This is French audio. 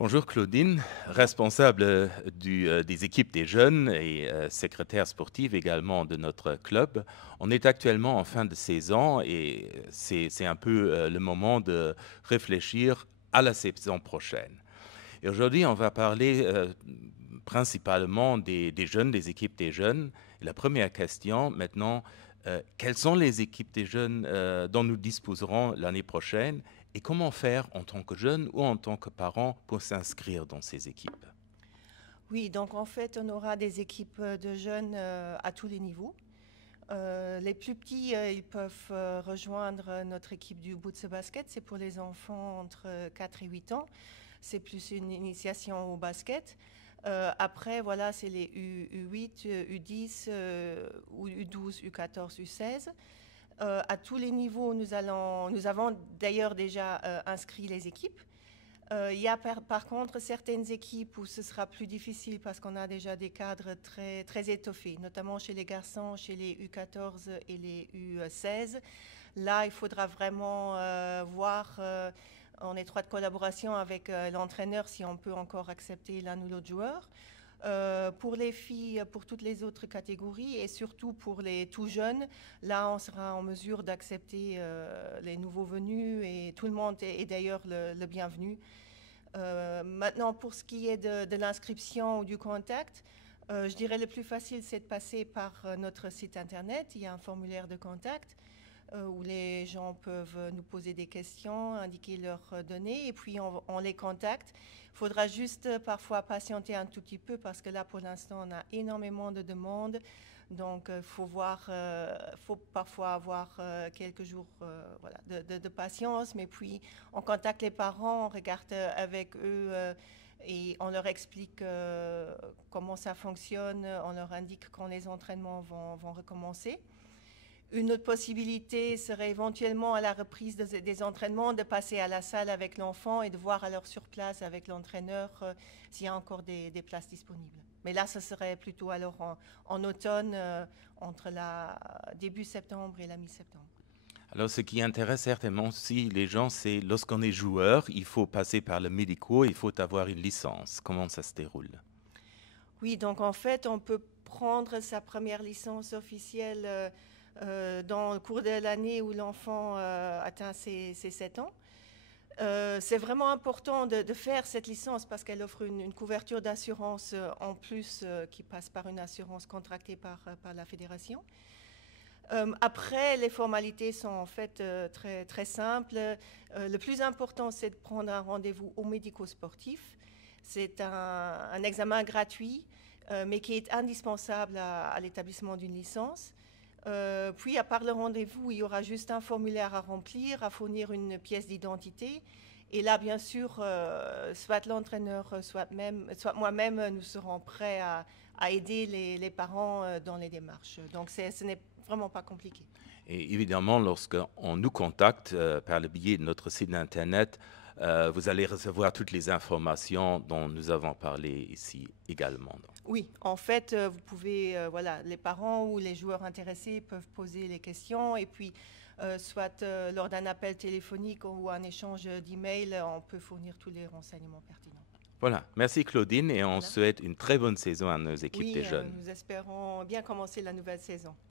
Bonjour Claudine, responsable des équipes des jeunes et secrétaire sportive également de notre club. On est actuellement en fin de saison et c'est un peu le moment de réfléchir à la saison prochaine. Et aujourd'hui, on va parler principalement des jeunes, des équipes des jeunes. Et la première question maintenant, quelles sont les équipes des jeunes dont nous disposerons l'année prochaine et comment faire en tant que jeune ou en tant que parent pour s'inscrire dans ces équipes? Oui, donc en fait, on aura des équipes de jeunes à tous les niveaux. Les plus petits, ils peuvent rejoindre notre équipe du Bootse Basket. C'est pour les enfants entre 4 et 8 ans. C'est plus une initiation au basket. Après, voilà, c'est les U8, U10, ou U12, U14, U16. À tous les niveaux, nous avons d'ailleurs déjà inscrit les équipes. Il y a par contre certaines équipes où ce sera plus difficile parce qu'on a déjà des cadres très, très étoffés, notamment chez les garçons, chez les U14 et les U16. Là, il faudra vraiment voir en étroite collaboration avec l'entraîneur si on peut encore accepter l'un ou l'autre joueur. Pour les filles, pour toutes les autres catégories et surtout pour les tout jeunes, là on sera en mesure d'accepter les nouveaux venus et tout le monde est d'ailleurs le bienvenu. Maintenant, pour ce qui est de l'inscription ou du contact, je dirais le plus facile, c'est de passer par notre site internet. Il y a un formulaire de contact où les gens peuvent nous poser des questions, indiquer leurs données, et puis on les contacte. Il faudra juste parfois patienter un tout petit peu parce que là, pour l'instant, on a énormément de demandes. Donc, il faut parfois avoir quelques jours voilà, de patience, mais puis on contacte les parents, on regarde avec eux et on leur explique comment ça fonctionne, on leur indique quand les entraînements vont recommencer. Une autre possibilité serait éventuellement à la reprise des entraînements de passer à la salle avec l'enfant et de voir alors sur place avec l'entraîneur s'il y a encore des places disponibles. Mais là, ce serait plutôt alors en automne, entre la début septembre et la mi-septembre. Alors, ce qui intéresse certainement aussi les gens, c'est lorsqu'on est joueur, il faut passer par le médico, il faut avoir une licence. Comment ça se déroule? Oui, donc en fait, on peut prendre sa première licence officielle dans le cours de l'année où l'enfant atteint ses 7 ans. C'est vraiment important de faire cette licence parce qu'elle offre une couverture d'assurance en plus qui passe par une assurance contractée par la fédération. Après, les formalités sont en fait très, très simples. Le plus important, c'est de prendre un rendez-vous au médico-sportif. C'est un examen gratuit, mais qui est indispensable à l'établissement d'une licence. Puis, à part le rendez-vous, il y aura juste un formulaire à remplir, à fournir une pièce d'identité. Et là, bien sûr, soit l'entraîneur, soit moi-même, nous serons prêts à aider les parents dans les démarches. Donc, ce n'est vraiment pas compliqué. Et évidemment, lorsqu'on nous contacte par le biais de notre site internet, vous allez recevoir toutes les informations dont nous avons parlé ici également. Oui, en fait, vous pouvez, voilà, les parents ou les joueurs intéressés peuvent poser les questions et puis, soit lors d'un appel téléphonique ou un échange d'email, on peut fournir tous les renseignements pertinents. Voilà, merci Claudine et on Voilà. souhaite une très bonne saison à nos équipes des Oui, jeunes. nous espérons bien commencer la nouvelle saison.